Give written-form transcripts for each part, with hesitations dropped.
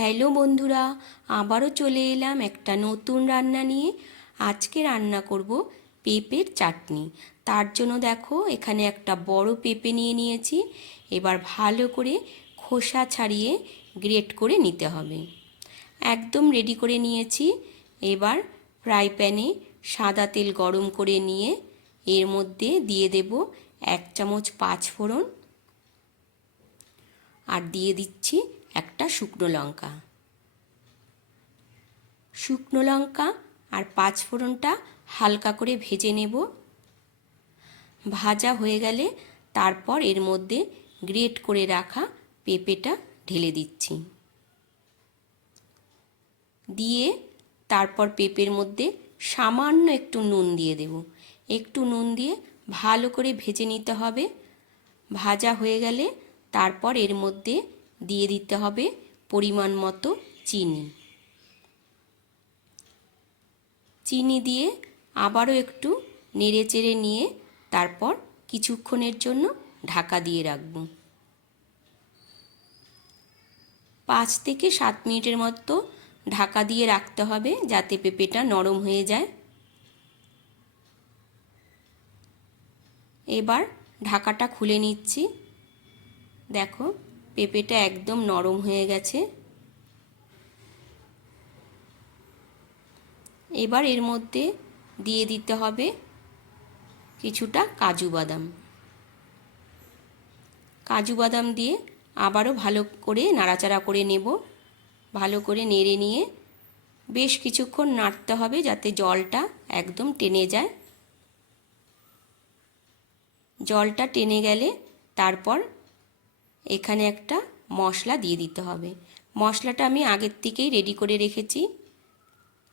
Hello বন্ধুরা, আবারও চলে এলাম একটা নতুন রান্না নিয়ে। আজকে রান্না করব পেঁপের চাটনি। তার জন্য দেখো এখানে একটা বড় পেঁপে নিয়ে নিয়েছি। এবার ভালো করে খোসা ছাড়িয়ে গ্রেট করে নিতে হবে। একদম রেডি করে নিয়েছি। এবার ফ্রাই প্যানে সাদা তেল গরম করে নিয়ে এর মধ্যে দিয়ে দেব 1 চামচ 5 ফোড়ন, আর দিয়ে দিচ্ছি একটা শুকনো লঙ্কা। শুকনো লঙ্কা আর 5 ফোড়নটা হালকা করে ভেজে নেব। ভাজা হয়ে গেলে তারপর এর মধ্যে গ্রেট করে রাখা পেঁপেটা ঢেলে দিচ্ছি। দিয়ে তারপর পেঁপের মধ্যে সামান্য একটু নুন দিয়ে দেব। একটু নুন দিয়ে ভালো করে ভেজে নিতে হবে। ভাজা হয়ে গেলে তারপর এর মধ্যে দিয়ে দিতে হবে পরিমাণ মতো চিনি। চিনি দিয়ে আবারও একটু নেড়ে চেড়ে নিয়ে তারপর কিছুক্ষণের জন্য ঢাকা দিয়ে রাখব। 5 থেকে 7 মিনিটের মতো ঢাকা দিয়ে রাখতে হবে যাতে পেঁপেটা নরম হয়ে যায়। এবার ঢাকাটা খুলে নিচ্ছি। দেখো পেঁপেটা একদম নরম হয়ে গেছে। এবার এর মধ্যে দিয়ে দিতে হবে কিছুটা কাজু বাদাম। কাজু বাদাম দিয়ে আবারও ভালো করে নাড়াচাড়া করে নেব। ভালো করে নেড়ে নিয়ে বেশ কিছুক্ষণ নাড়তে হবে যাতে জলটা একদম টেনে যায়। জলটা টেনে গেলে তারপর এখানে একটা মশলা দিয়ে দিতে হবে। মশলাটা আমি আগের থেকেই রেডি করে রেখেছি।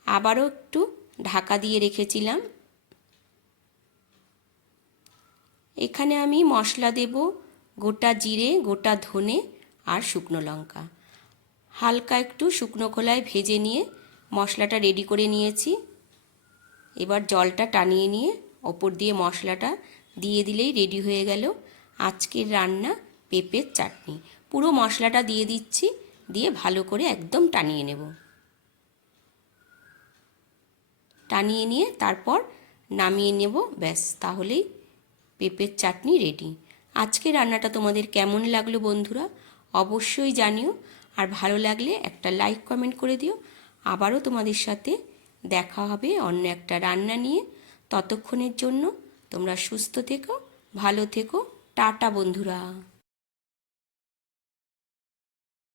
আবারও একটু ঢাকা দিয়ে রেখেছিলাম। এখানে আমি মশলা দেব গোটা জিরে, গোটা ধনে আর শুকনো লঙ্কা। হালকা একটু শুকনো খোলায় ভেজে নিয়ে মশলাটা রেডি করে নিয়েছি। এবার জলটা টানিয়ে নিয়ে ওপর দিয়ে মশলাটা দিয়ে দিলেই রেডি হয়ে গেল আজকের রান্না পেঁপের চাটনি। পুরো মশলাটা দিয়ে দিচ্ছি, দিয়ে ভালো করে একদম টানিয়ে নেব। টানিয়ে নিয়ে তারপর নামিয়ে নেব। ব্যাস, তাহলেই পেঁপের চাটনি রেডি। আজকে রান্নাটা তোমাদের কেমন লাগলো বন্ধুরা অবশ্যই জানিও। আর ভালো লাগলে একটা লাইক কমেন্ট করে দিও। আবারও তোমাদের সাথে দেখা হবে অন্য একটা রান্না নিয়ে। ততক্ষণের জন্য তোমরা সুস্থ থেকো, ভালো থেকো। টাটা বন্ধুরা।